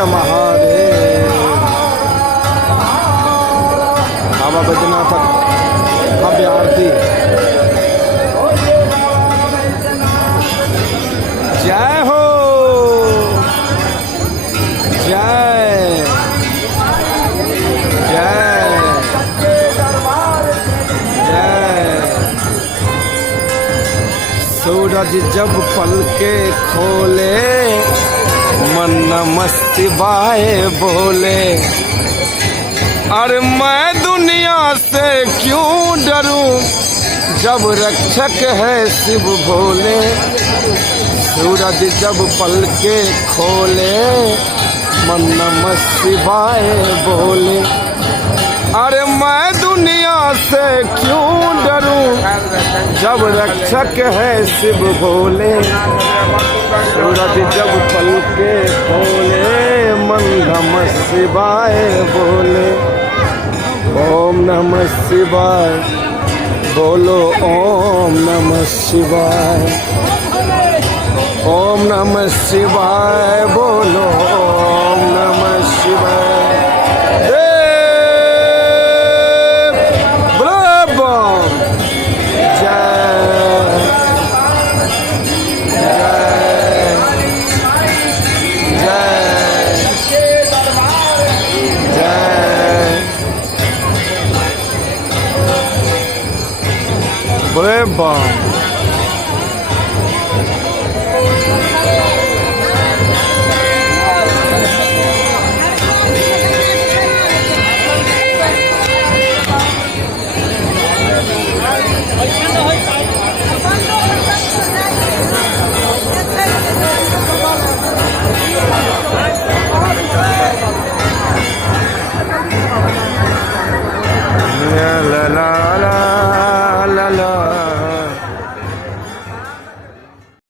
हर महादेव। बाबा बैद्यनाथ भव्य आरती। जय हो, जय जय जय। सूरज जब पलके खोले मन नमः शिवाय बोले। अरे मैं दुनिया से क्यों डरूं जब रक्षक है शिव भोले। सूरज जब पलके खोले मन नमः शिवाय बोले। अरे मैं दुनिया से क्यों डरूं जब रक्षक है शिव भोले। सूरज जब पलके खोले मन नमः शिवाय बोले। ओम नमः शिवाय बोलो, ओम नमः शिवाय। ओम नमः शिवाय बोलो, ओम नमः शिवाय। Bam.